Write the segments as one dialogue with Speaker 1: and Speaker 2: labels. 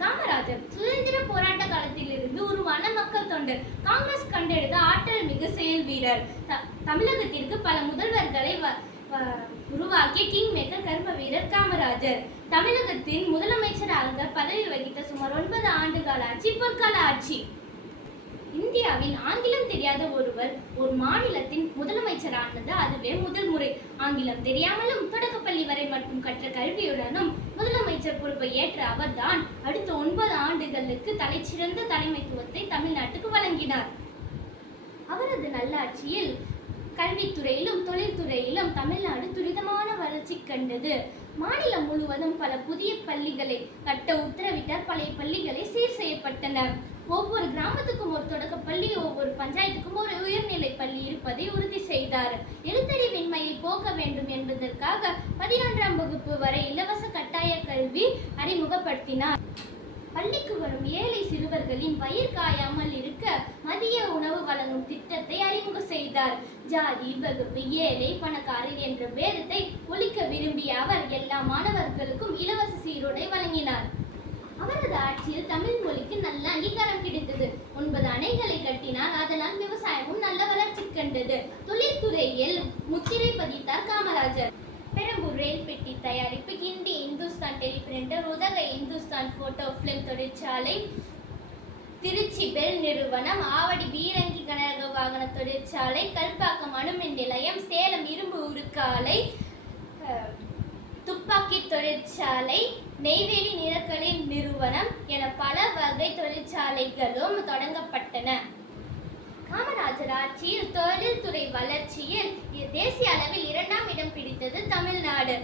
Speaker 1: காமராஜர் சுதந்திர போராட்ட காலத்திலிருந்து உருவான மக்கள் தொண்டர். காங்கிரஸ் கண்டெடுத்த ஆற்றல் மிகு செயல் வீரர். த- தமிழகத்திற்கு பல முதல்வர்களை வ- உருவாக்கிய கிங் மேக்கர் கர்ம வீரர் காமராஜர். தமிழகத்தின் முதலமைச்சராக பதவி வகித்த சுமார் ஒன்பது ஆண்டுகால ஆட்சி பொற்கால ஆட்சி. இந்தியாவில் ஆங்கிலம் தெரியாத ஒருவர் ஒரு மாநிலத்தின் முதலமைச்சரானது அதுவே முதல் முறை. ஆங்கிலம் தெரியாமலும் பள்ளி வரை மட்டும் கற்ற கல்வியுடனும் முதலமைச்சர் பொறுப்பை ஏற்ற அவர்தான் அடுத்த ஒன்பது ஆண்டுகளுக்கு தலைச்சிறந்த தலைமைத்துவத்தை தமிழ்நாட்டுக்கு வழங்கினார். அவரது நல்லாட்சியில் கல்வித்துறையிலும் தொழில்துறையிலும் தமிழ்நாடு துரிதமான வளர்ச்சி கண்டது. மாநிலம் முழுவதும் பல புதிய பள்ளிகளை கட்ட உத்தரவிட்டார். பழைய பள்ளிகளை சீர் செய்யப்பட்டன. ஒவ்வொரு கிராமத்துக்கும் ஒரு தொடக்க பள்ளி ஒவ்வொரு பஞ்சாயத்துக்கும் ஒரு உயர் பள்ளி இருப்பதை உறுதி செய்தார். எழுத்தறிவின்மையை போக்க வேண்டும் என்பதற்காக பதினொன்றாம் வகுப்பு வரை இலவச கட்டாய கல்வி அறிமுகப்படுத்தினார். பள்ளிக்கு வரும் ஏழை சிறுவர்களின் பயிர் காயாமல் இருக்க மதிய உணவு வழங்கும் திட்டத்தை அறிமுக செய்தார். ஜாதி வகுப்பு ஏழை பணக்காரர் என்ற பேதத்தை ஒழிக்க விரும்பிய அவர் எல்லா மாணவர்களுக்கும் இலவச சீருடை வழங்கினார். அவரது ஆட்சியில் தமிழ் மொழிக்கு நல்ல அங்கீகாரம் கிடைத்தது. ஒன்பது அணைகளை கட்டினார் அதனால் விவசாயமும் நல்ல வளர்ச்சி கண்டது. தொழில்துறையில் முத்திரை பதித்தார் காமராஜர். பெரம்பூர் ரயில் பெட்டி தயாரிப்பு Guindy Hindustan teleprinter Udhagai Hindustan photo film தொழிற்சாலை திருச்சி பெல் நிறுவனம் ஆவடி பீரங்கி கனரக வாகன தொழிற்சாலை கல்பாக்கம் அணுமின் நிலையம் சேலம் இரும்பு உருக்காலை தொழிற்சாலை நெய்வேலி நிலக்கரி நிறுவனம் என பல வகை தொழிற்சாலைகளும் தொடங்கப்பட்டன. காமராஜர் ஆட்சியில் தொழில்துறை வளர்ச்சியில் தேசிய அளவில் இரண்டாம் இடம் பிடித்தது தமிழ்நாடு.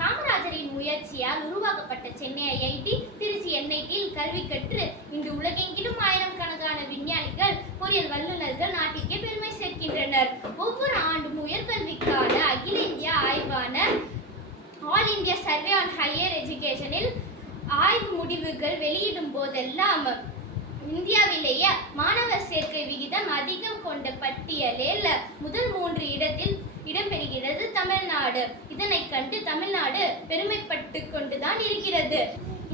Speaker 1: காமராஜரின் முயற்சியால் உருவாக்கப்பட்ட சென்னை ஐஐடி திருச்சி என்ஐடியில் கல்வி கற்று இன்று உலகெங்கிலும் ஆயிரக்கணக்கான விஞ்ஞானிகள் பொறியியல் வல்லுநர்கள் நாட்டிற்கே பெருமை சேர்க்கின்றனர். ஒவ்வொரு ஆண்டும் உயர்கல்விக்கான அகில இந்திய ஆய்வான ஆல் இந்தியா சர்வே ஆன் ஆய்வு முடிவுகள் வெளியிடும் போதெல்லாம் இந்தியாவிலேயே மாணவர் சேர்க்கை விகிதம் அதிகம் கொண்ட பட்டியலில் முதல் மூன்று இடத்தில் இடம்பெறுகிறது தமிழ்நாடு. இதனை கண்டு தமிழ்நாடு பெருமைப்பட்டு கொண்டுதான் இருக்கிறது.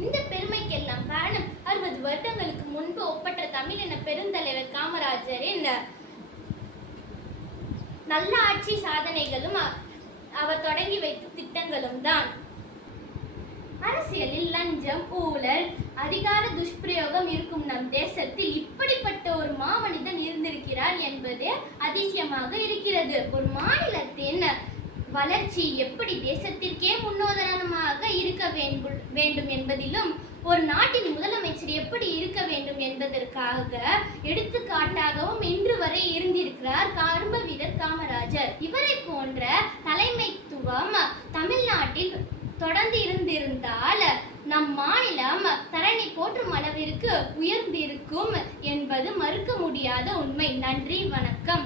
Speaker 1: இந்த பெருமைக்கெல்லாம் காரணம் அறுபது வருடங்களுக்கு முன்பு ஒப்பற்ற தமிழின பெருந்தலைவர் காமராஜரின் நல்ல ஆட்சி சாதனைகளும் அவர் தொடங்கி வைத்த திட்டங்களும் தான். அரசியலில் லஞ்சம் ஊழல் அதிகார துஷ்பிரயோகம் இருக்கும் நம் தேசத்தில் இப்படிப்பட்ட ஒரு மாமனிதன் இருந்திருக்கிறார் என்பது அதிசயமாக இருக்கிறது. ஒரு மாநிலத்தின் வளர்ச்சி எப்படி தேசத்திற்கே முன்னோதனமாக இருக்க வேண்டும் வேண்டும் என்பதிலும் ஒரு நாட்டின் முதலமைச்சர் எப்படி இருக்க வேண்டும் என்பதற்காக எடுத்துக்காட்டாகவும் இன்று வரை இருந்திருக்கிறார் கரும்ப வீரர் காமராஜர். இவரை போன்ற தலைமைத்துவம் தமிழ்நாட்டில் தொடர்ந்து இருந்திருந்தால் நம் மாநிலம் தரணி போற்றும் அளவிற்கு உயர்ந்திருக்கும் என்பது மறுக்க முடியாத உண்மை. நன்றி வணக்கம்.